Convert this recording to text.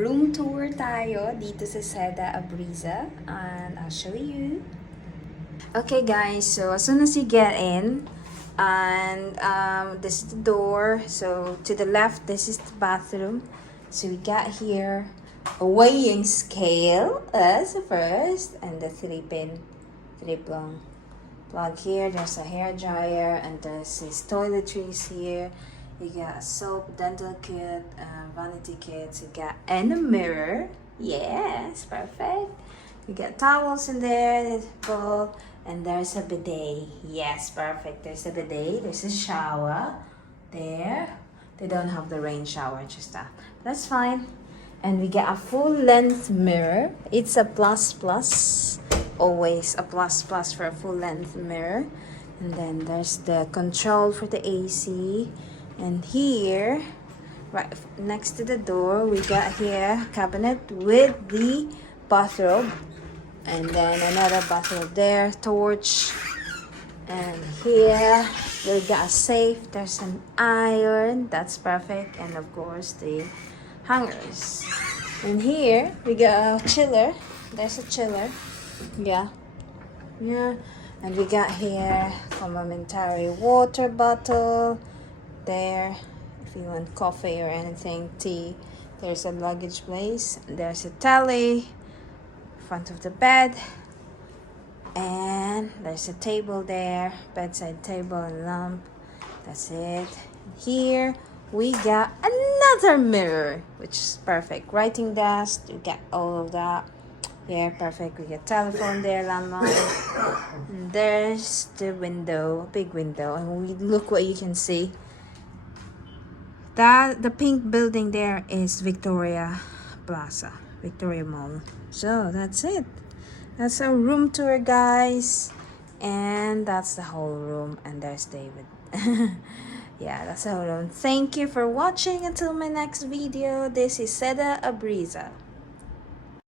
Mag-room tour tayo dito sa Seda, Abreeza. And I'll show you. Okay guys, so as soon as you get in, and this is the door. So to the left, this is the bathroom. So we got here a weighing scale as the first, and the 3-pin, 3-prong plug here. There's a hair dryer, and there's these toiletries here. You got soap, dental kit, vanity kits. You got and a mirror. Yes, perfect. You got towels in there, bowl, and there's a bidet. Yes, perfect. There's a bidet. There's a shower there. They don't have the rain shower, just that. That's fine. And we got a full length mirror. It's a plus plus. Always a plus plus for a full length mirror. And then there's the control for the AC. And here, right next to the door, we got here a cabinet with the bathrobe. And then another bathrobe there, torch. And here, we got a safe. There's an iron. That's perfect. And of course, the hangers. And here, we got a chiller. There's a chiller. Yeah. And we got here complimentary water bottle. There, if you want coffee or anything, tea. There's a luggage place. There's a tally in front of the bed, and there's a table there, bedside table and lamp. That's it. Here we got another mirror, which is perfect. Writing desk, you got all of that. Yeah, perfect. We got telephone there, landline. And there's the window, big window, and we look what you can see. The pink building there is Victoria Plaza, Victoria Mall. So that's it. That's our room tour, guys. And that's the whole room. And there's David. Yeah, that's the whole room. Thank you for watching. Until my next video. This is Seda Abreeza.